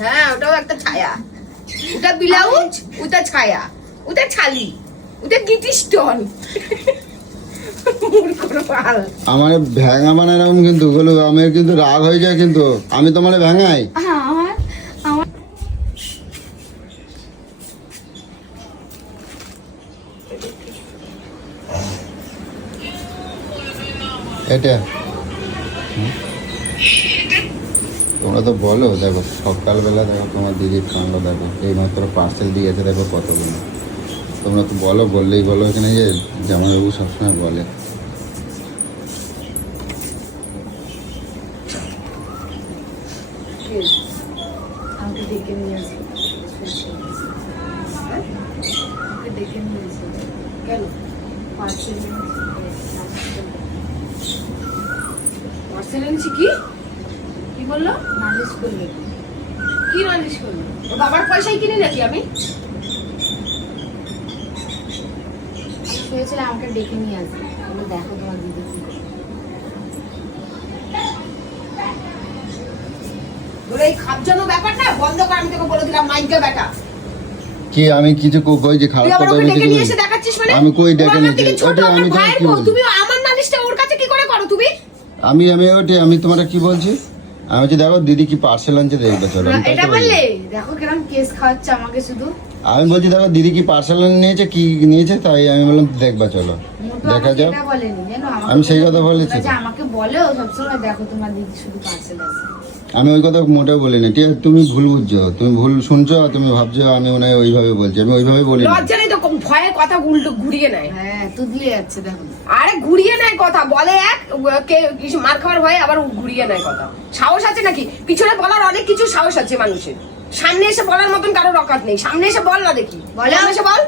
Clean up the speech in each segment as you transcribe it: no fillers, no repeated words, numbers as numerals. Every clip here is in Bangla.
হ্যাঁ ওটাও একটা ছায়া, ওটা ব্লাউজ, ওটা ছায়া, ওটা ছালি, ওটা গিটি স্টোন। আমার ভেঙা মানে এরকম কিন্তু ওগুলো আমার কিন্তু রাগ হয়ে যায়, কিন্তু আমি তো মানে ভেঙাই। এটা তোমরা তো বলো, দেখো সকালবেলা দেখো তোমার দিদির কাণ্ড দেখো, এইমাত্র পার্সেল দিয়েছে দেখো কতগুলো। তোমরা তো বলো, বললেই বলো এখানে যে জামাইবাবু সবসময় বলে। আমাকে ডেকে নিয়ে আসবে, ডেকে নিয়ে আসবে কেন? পার্সেল এনেছি। কি কি বললো? নালিশ করলে? কি নালিশ করলো? ও বাবার পয়সায় কিনে নাকি আমি? শুয়েছিল, আমাকে ডেকে নিয়ে আসবে, দেখো তোমার দিদি কি করে। এই খাপজানো ব্যাপারটা বন্ধ কর, আমি তোকে বলে দিলাম মাইকে বেটা। কি আমি কিছু কই যে খারাপ কথা বলেছি? ডেকে নিয়ে এসে দেখাচ্ছিস মানে? আমি কই ডেকে নিয়েছি? ওটা আমি কি বলছি? তুমি আমার নালিশটা ওর কাছে কি করে করো তুমি? আমি ওটা আমি তোমারে কি বলছি? আমি বলছি দেখো দিদি কি পার্সেল আনছে দেখবে, চলো। এটা বললে দেখো কিরকম কেস খাওয়াচ্ছে আমাকে শুধু। আমি বলছি দেখো দিদি কি পার্সেল নিয়েছে, কি নিয়েছে, তাই আমি বললাম দেখবা চলো দেখা যাক। আমি সেই কথা বলেছি, আমাকে বলেও সবসময় দেখো তোমার দিদি শুধু পার্সেল আসে। আমি ওই কথা মোটেও বলিনি। ঠিক আছে, তুমি ভুল বুঝছো, তুমি ভুল শুনছো, তুমি ভাবছো আমি মনে হয় ওইভাবে বলছি। আমি ওইভাবে বলি। লজ্জা নেই তো? ভয়ে কথা উল্টো ঘুরিয়ে নেয়। হ্যাঁ তো দিয়ে যাচ্ছে দেখো। আরে ঘুরিয়ে নেয় কথা, বলে এক কে কিছু মার খাওয়ার ভয়ে আবার ঘুরিয়ে নেয় কথা। সাহস আছে নাকি? পিছনে বলার অনেক কিছু সাহস আছে মানুষের, সামনে এসে বলার মতন কারোর অকাত নেই। সামনে এসে বল না দেখি, বলে এসে বল,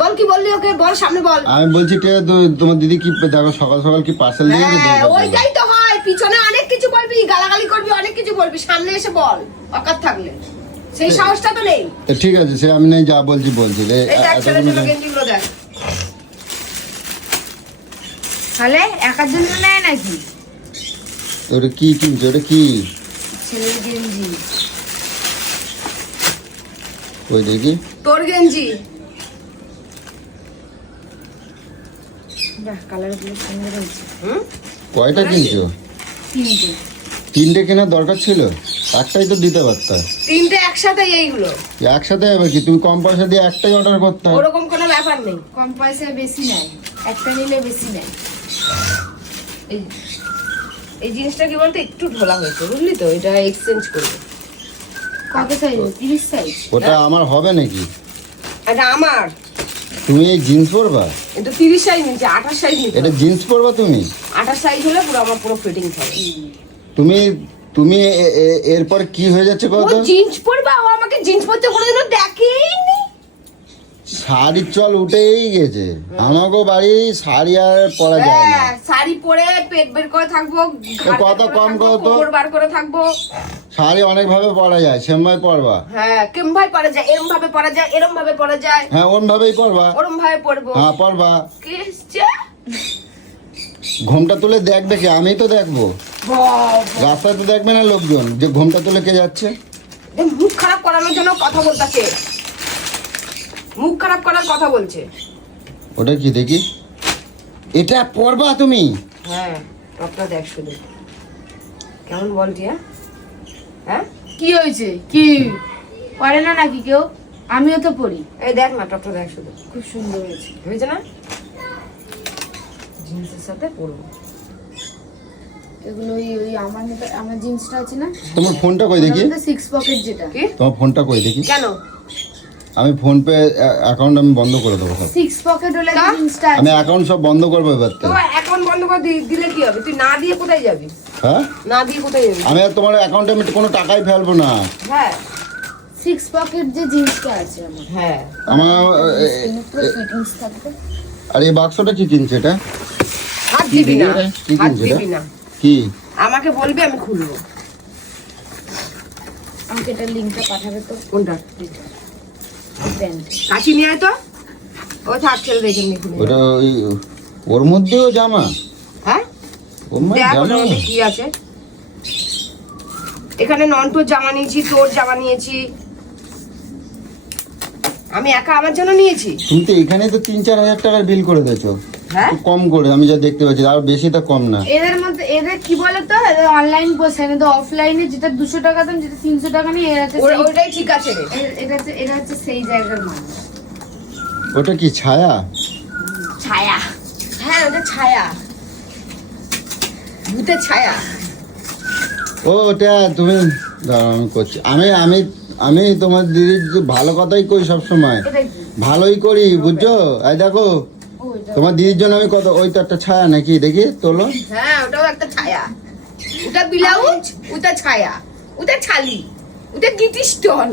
বল কি বললি ওকে, বল সামনে বল। আমি বলছি ঠিক আছে, তোমার দিদি কি দেখো সকাল সকাল কি পার্সেল দিয়েছে? ওইটাই তো হয়, পিছনে অনেক কিছু বলবি, গালাগালি করবি, অনেক কিছু বলবি, সামনে এসে বল অকাত থাকলে। সেই সাহসটা তো নেই। ঠিক আছে, সে আমি নাই যা বলছি বলছি। তাহলে একার জন্য নেয় নাকি? ওটা কি কিনছে? ওটা কি? ছেলের গেঞ্জি। ওই দেখি তোর গেঞ্জি। বাহ, কালারগুলো সুন্দর হয়েছে। কয়টা কিনছো? তিনটে। তিনটে কেনার দরকার ছিল, একটাই তো দিতে পারতা। তিনটে একসাথে এইগুলো একসাথে হবে কি? তুমি কম পয়সা দিয়ে একটাই অর্ডার করতে। ওরকম কোনো ব্যাপার নেই, কম পয়সায় বেশি নেয়, একটা নিলে বেশি নেয়। এই জিনিসটা কি বলতো একটু ঢোলা হয়েছে, বুঝলি তো? এটা এক্সচেঞ্জ করবে। কত সাইজ? 30 সাইজ। ওটা আমার হবে নাকি? এটা আমার। তুমি এই জিন্স পরবা? এটা 30 সাইজ নিচে, 28 সাইজ নিচে। এটা জিন্স পরবা তুমি? 28 সাইজ হলে পুরো আমার পুরো ফিটিং হবে। তুমি তুমি এরপর কি হয়ে যাচ্ছে ও কত? জিন্স পরবা? ও আমাকে জিন্স পরতে কোনোদিনও দেখেইনি। শাড়ির চল উঠেই গেছে, আমাকেও বাড়ি শাড়ি আর পরা যায় না। শাড়ি পরে পেট বের করে থাকবো, কত কম কত বার করে থাকবো। শাড়ি অনেক ভাবে পরা যায়, সেম ভাবে পরবা। হ্যাঁ কেম ভাই পরা যায়, এরম ভাবে পরা যায়, এরম ভাবে পরা যায়। হ্যাঁ ওরম ভাবেই পরবা। ওরম ভাবে পরবো। হ্যাঁ পরবা। কি হচ্ছে? ঘোমটা তুলে দেখবে কি? আমি তো দেখবো, রাস্তায় তো দেখবে না লোকজন যে ঘোমটা তুলে কে যাচ্ছে। মুখ খারাপ করানোর জন্য কথা বলতেছে, মুখ খারাপ করার কথা বলছে। ওটা কি দেখি? এটা পরবা তুমি? হ্যাঁ টপটা দেখ শুধু কেমন বলছি। হ্যাঁ কি হয়েছে? কি পরে না নাকি কেউ? আমিও তো পড়ি। এই দেখ না, টপটা দেখ শুধু, খুব সুন্দর হয়েছে। হয়েছে না? জিন্সের সাথে পরবো এগুলো ওই আমার জিন্সটা আছে না, তোমার ফোনটা কই দেখি? 6 পকেট যেটা। তোমার ফোনটা কই দেখি? কেন? আমি ফোন পে অ্যাকাউন্ট আমি বন্ধ করে দেবো সব। 6 পকেট হলে জিন্সটা আমি আছে। অ্যাকাউন্ট সব বন্ধ করবো এবার থেকে। তোমার অ্যাকাউন্ট বন্ধ করে দিলে কি হবে? তুই না দিয়ে কোথায় যাবি? হ্যাঁ না দিয়ে কোথায় যাবি? আমি আর তোমার অ্যাকাউন্টে আমি কোনো টাকাই ফেলবো না। হ্যাঁ 6 পকেট যে জিন্সটা আছে আমার। হ্যাঁ আমার পুরো ফিটিংস থাকবে। আর এই বাক্সটা কি কিনছে? এটা হাত দিবি না, কি হাত কিনছে দিবি এটা? না। কি? আমাকে বলবি, আমি খুলবো। আমাকে এটা লিংকটা পাঠাবে তো। কোনটা? প্যান্ট। কাচি নিয়ে আয় তো। ও থাক, ছেড়ে দেখে নি খুলে। ওটা ওর মধ্যেও জামা? হ্যাঁ ওর মধ্যে দেখ ওটার জামা? মধ্যে কি আছে। এখানে নন্টুর জামা নিয়েছি, তোর জামা নিয়েছি, আমি একা আমার জন্য নিয়েছি। তুমি তো এখানে তো 3-4 হাজার টাকার বিল করে দিয়েছো। হ্যাঁ একটু কম করে, আমি যা দেখতে পাচ্ছি, আর বেশি তো কম না। এদের মধ্যে এদের কি বলতো, এদের অনলাইন পোষায় না, তো অফলাইনে যেটা 200 টাকা দাম, যেটা 300 টাকা নিয়ে এরা হচ্ছে সেই- ওটাই ঠিক আছে রে। এটা হচ্ছে সেই জায়গার মানুষ। ওটা কি ছায়া? ছায়া। হ্যাঁ ওটা ছায়া, ভূতের ছায়া। ও ওটা তুমি দাঁড়াও, আমি করছি। আমি তোমার দিদির ভালো কথাই কই সব সময়, এটা কি? ভালোই করি, বুঝছো? এই দেখো ও, এটা- তোমার দিদির জন্য আমি কত, ওই তো একটা ছায়া নাকি, দেখি তোলো। হ্যাঁ ওটাও একটা ছায়া, ওটা ব্লাউজ, ওটা ছায়া, ওটা ছালি, ওটা গিটি স্টোন।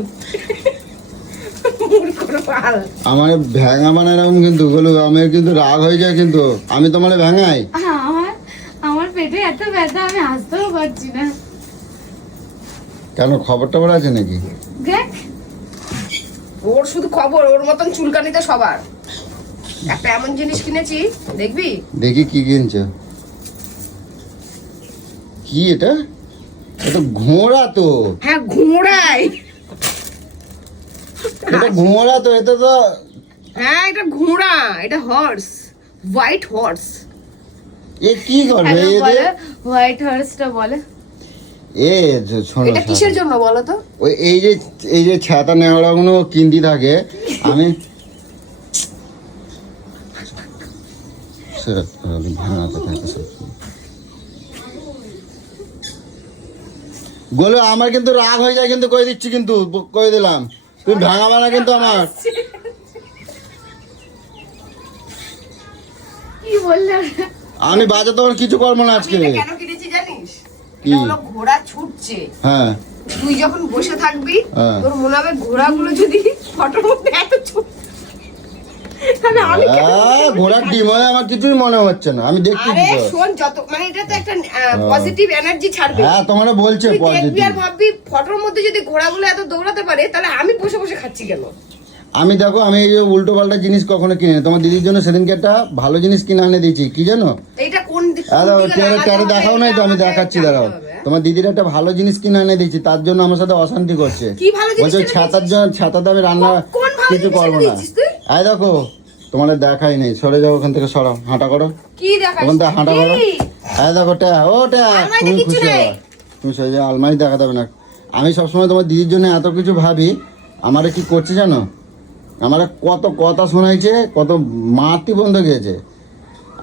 আমার ভ্যাঙা মানে এরকম, কিন্তু ওগুলো আমার কিন্তু রাগ হয়ে যায়, কিন্তু আমি তোমার ভ্যাঙাই। আমার পেটে এত ব্যথা, আমি হাসতেও পারছি না। কেন, খবর টবর আছে নাকি? দেখ, ওর শুধু খবর, ওর মতন চুলকানিতে সবার। একটা এমন জিনিস কিনেছি, দেখবি? দেখি কি কিনছো। কি এটা? এটা ঘোড়া তো, হ্যাঁ ঘোড়াই। এটা ঘোড়া তো, এটা তো হ্যাঁ এটা ঘোড়া, এটা হর্স, হোয়াইট হর্স। এ কি করবে হ্যালো এদের? বলে, হোয়াইট হর্সটা বলে। এ শোনো, এটা কিসের জন্য বলো তো? ওই এই যে ছাতা নেওয়ালা গুলো কিনতে থাকে, আমি ভাঙাতে থাকে সব। বলো, আমার কিন্তু রাগ হয়ে যায়, কিন্তু কয়ে দিচ্ছি, কিন্তু কয়ে দিলাম, তুমি ভাঙাবা না কিন্তু আমার। কি বললে? আমি বাজে তোমার কিছু করবো না আজকে। আমি এটা কেন কিনেছি জানিস? কি? এটা হলো ঘোড়া ছুটছে, হ্যাঁ তুই যখন বসে থাকবি হ্যাঁ। তোর মনে হবে ঘোড়াগুলো যদি ফটোর মধ্যে এত ছোট, তাহলে আমি কেন ঘোড়ার ডিম হয়, আমার কিছুই মনে হচ্ছে না, আমি দেখছি আরে তো। শোন, যত মানে এটা তো একটা পজিটিভ এনার্জি ছাড়বে। হ্যাঁ তোমার বলছে তুই দেখবি পজিটিভ। আর ভাববি ফটোর মধ্যে যদি ঘোড়াগুলো এত দৌড়াতে পারে, তাহলে আমি বসে বসে খাচ্ছি কেন? আমি দেখো, আমি এই যে উল্টো পাল্টা জিনিস কখনো কিনে না। তোমার দিদির জন্য সেদিনকে একটা ভালো জিনিস কিনে আনে দিয়েছি, কি জানো? এইটা কোন টেরে দেখাও নাই তো, আমি দেখাচ্ছি, দাঁড়াও। তোমার দিদির একটা ভালো জিনিস কিনে এনে দিয়েছি, তার জন্য আমার সাথে অশান্তি করছে। কি ভালো জিনিস বলছে কিনে ছাতার জন্য, ছাতাতে আমি রান্না কোন ভালো কিছু জিনিস করবো এনে না। দিয়েছিস তুই? এই দেখো, তোমার দেখাই নেই, সরে যাও ওখান থেকে, সরাও, হাঁটা করো কি দেখাস? ওখান থেকে, হাঁটা করো। কি? এই দেখো ওটা আলমারিতে তুমি কিচ্ছু খুশি নেই। হও। তুমি সরে যাও, আলমারি দেখাতে হবে না। আমি সবসময় তোমার দিদির জন্য এত কিছু ভাবি, আমারে কি করছে জানো? আমার কত কথা শোনাইছে, কত মাটি বন্ধ গিয়েছে।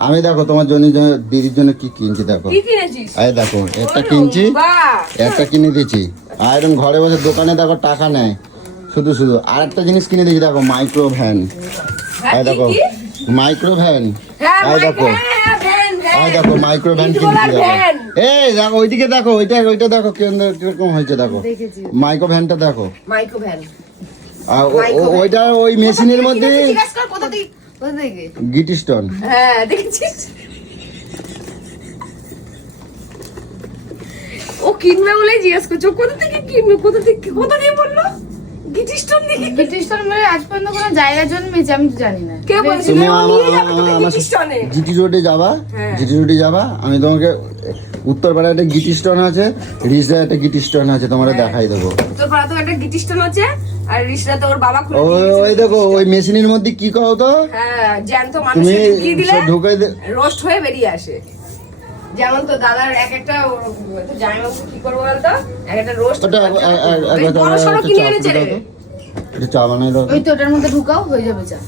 আমি দেখো তোমার জন্য, দিদির জন্য কি কিনছি দেখো। কি কিনেছিস? এই দেখো, একটা ওরে কিনছি, বাহ! একটা কিনে দিয়েছি। আর এরকম ঘরে বসে দোকানে দেখো টাকা নেয় শুধু শুধু। আর একটা জিনিস কিনে দিয়েছি দেখো, মাইক্রো ভ্যান। হ্যাঁ, এই কি, দেখো কি? Micro van. হ্যাঁ, এই দেখো, হ্যাঁ, ভ্যান, ভ্যান। এই দেখো মাইক্রো ভ্যান ইট কিনেছি বলার দেখো। ভ্যান। এই দেখো ওইদিকে দেখো, ওইটা দেখো কিরকম হয়েছে দেখো। দেখেছি। মাইক্রো ভ্যানটা দেখো। Micro van. আর মাইক্রো ভ্যান। ওইটা ওই মেশিনের কোথা থেকে মধ্যে কিনেছিস জিজ্ঞাসা কর, কোথা থেকে? কোথা থেকে? গিট স্টোন। হ্যাঁ দেখেছিস, ও কিনবে বলে জিজ্ঞেস করছো কোথা থেকে কিনবে, কোথা দিয়ে বললো গিটিস্টোন দিয়ে। গিটিস্টোন মানে আজ পর্যন্ত কোনো জায়গা জন্মেছে আমি তো জানি না। কে বলছে? তুমি ও নিয়ে যাবে তোকে আমার গিটিস্টোনে। জিটি রোডে যাবা, হ্যাঁ। জিটি রোডে যাবা, আমি তোমাকে উত্তরপাড়ায় একটা গিটি স্টোন আছে, রিসরায় একটা গিটি স্টোন আছে, তোমার দেখাই দেবো। তোর পাড়াতে একটা গিটিস্টোন আছে, আর রিসরাতে ওর বাবা খুলে ওই দিয়েছে। ওই দেখো, ওই মেশিনের মধ্যে কি করো তো, হ্যাঁ জ্যান্ত তুমি মানুষকে ঢুকিয়ে দিলে ঢুকে রোস্ট হয়ে বেরিয়ে আসে। যেমন তো দাদার এক একটা জামাইবাবু কি করবো বলতো, এক একটা রোস্ট ওটা বড় সড়ো কিনে এনেছে রে। একটু চা বানাই দাও তো। ওই তো ওটার মধ্যে ঢুকাও, হয়ে যাবে চা।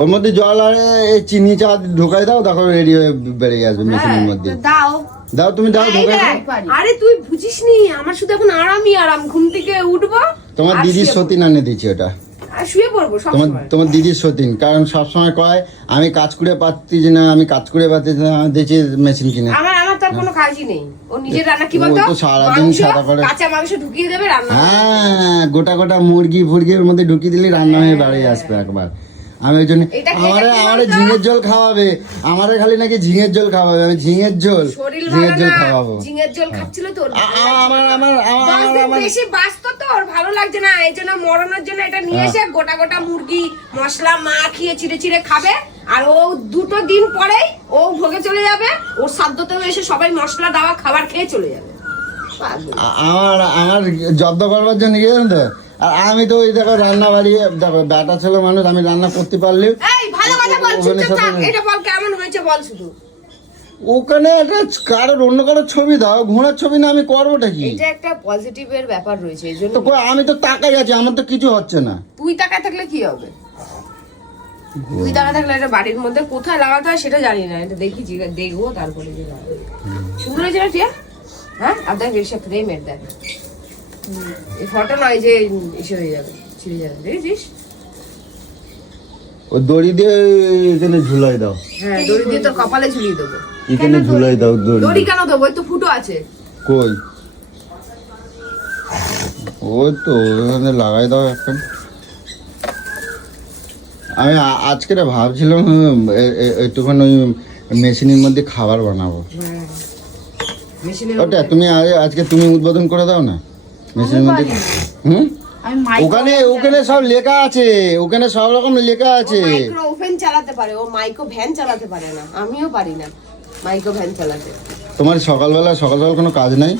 ওর মধ্যে জল আর এই চিনি চা ঢুকাই দাও, তখন রেডি হয়ে বেরিয়ে আসবে মেশিনের মধ্যে। তো দাও। দাও, তুমি দাও, এই ঢুকাই দাও। দেখ, পারি। আরে তুই বুঝিসনি, আমার শুধু এখন আরামই আরাম, ঘুম থেকে উঠবো তোমার আর দিদির শুয়ে সতীন আনে দিচ্ছি ওটা। পড়বো। আর শুয়ে পড়বো তোমার সবসময়। তোমার দিদির সতীন, কারণ সবসময় কয় আমি কাজ করে পাচ্ছি না, আমি কাজ করে পাচ্ছি না, দিয়েছি মেশিন কিনে। আমার তার কোনো কাজই নেই, ও নিজের রান্না কি ও বলতো, তো সারাদিন মাংস, সাদা করে। কাঁচা মাংস ঢুকিয়ে দেবে রান্না। হ্যাঁ, গোটা গোটা মুরগি ফুরগির মধ্যে ঢুকিয়ে দিলে রান্না হয়ে বাড়ি আসবে একবার। আমি ওই জন্য এটা কি, আমারে এটা কি আমারে বলতো? ঝিঙের জল খাওয়াবে, আমারে খালি নাকি ঝিঙের জল খাওয়াবে, আমি ঝিঙের জল শরীর ঝিঙের ভালো জল না, খাওয়াবো। ঝিঙের জল খাচ্ছিল তো ওর ভালো আমার লাগছে আমার না। আমার 10 দিন আমার বেশি বাঁচতো তো, ওর ভালো লাগছে না, এই জন্য মরণের জন্য এটা নিয়ে এসে গোটা গোটা মুরগি মশলা মাখিয়ে চিড়ে চিড়ে খাবে। আর ও 2 দিন পরেই ও ভোগে চলে যাবে, ওর সাধ্যতেও এসে সবাই মশলা দেওয়া খাবার খেয়ে চলে যাবে। পাগল। আমার আমার জব্দ করবার জন্য গিয়েছেন তো। আর আমি তো ওই দেখো রান্না বাড়ি, দেখো বেটা ছেলে মানুষ, আমি রান্না করতে পারলেও এই ভালো কথা বল, ওখানে চুপচাপ থাক। সাথে- এটা বল কেমন হয়েছে বল শুধু। ওখানে একটা কারোর অন্য কারোর ছবি দাও, ঘোড়ার ছবি না, আমি করবোটা কি? এটা একটা পজিটিভের ব্যাপার রয়েছে, এই জন্য তো কই, আমি তো তাকাই আছি, আমার তো কিছু হচ্ছে না। তুই তাকায় থাকলে কি হবে? তুই তাকায় থাকলে এটা বাড়ির মধ্যে কোথায় লাগাতে হয় সেটা জানি না, এটা দেখি দেখবো তারপরে যে লাগাবো। সুন্দর হয়েছে না টিয়া? হ্যাঁ আর দেখ এসে ফ্রেমের দেখ, এই ফটো নয় যে এসে হয়ে যাবে, ছিঁড়ে যাবে, দেখেছিস? ও দড়ি দিয়ে এখানে ঝুলাই দাও, হ্যাঁ দড়ি দিয়ে তোর কপালে ঝুলিয়ে দেবো। এখানে ঝুলাই দাও দড়ি। দড়ি কেন দেবো? ওই তো ফুটো আছে। কই? ওই তো ওখানে লাগাই দাও এখন। আমি আজকে ভাবছিলাম একটুখানি ওই মেশিনের মধ্যে খাবার বানাবো। মেশিনের ওটা তুমি আজকে তুমি উদ্বোধন করে দাও না মেশিনের মধ্যে। হুম, আমি মাইক ওখানে ওখানে সব লেখা আছে, ওখানে সব রকম লেখা আছে। মাইক্রো ওভেন চালাতে পারে, ও মাইক্রো ভ্যান চালাতে পারে না, আমিও পারি না মাইক্রো ভ্যান চালাতে। তোমার সকাল সকাল কোনো কাজ নাই?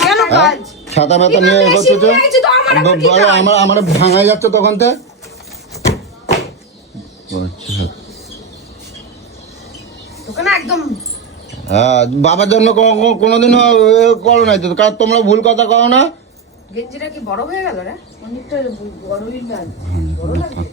কেন হ্যাঁ? কাজ? ছাতা ব্যথা এবার নিয়ে মেশিন করছো তো? নিয়ে গেছি তো, আমার আবার কি বলো, কাজ? আমার ভাঙাই যাচ্ছে তখন তো। আচ্ছা, তোকে না একদম হ্যাঁ, বাবার জন্য কোনোদিনও করো নাই তো, কারণ তোমরা ভুল কথা কও না। গেঞ্জিটা কি বড় হয়ে গেল রে? অনেকটা বড়ই লাগে। বড় লাগছে।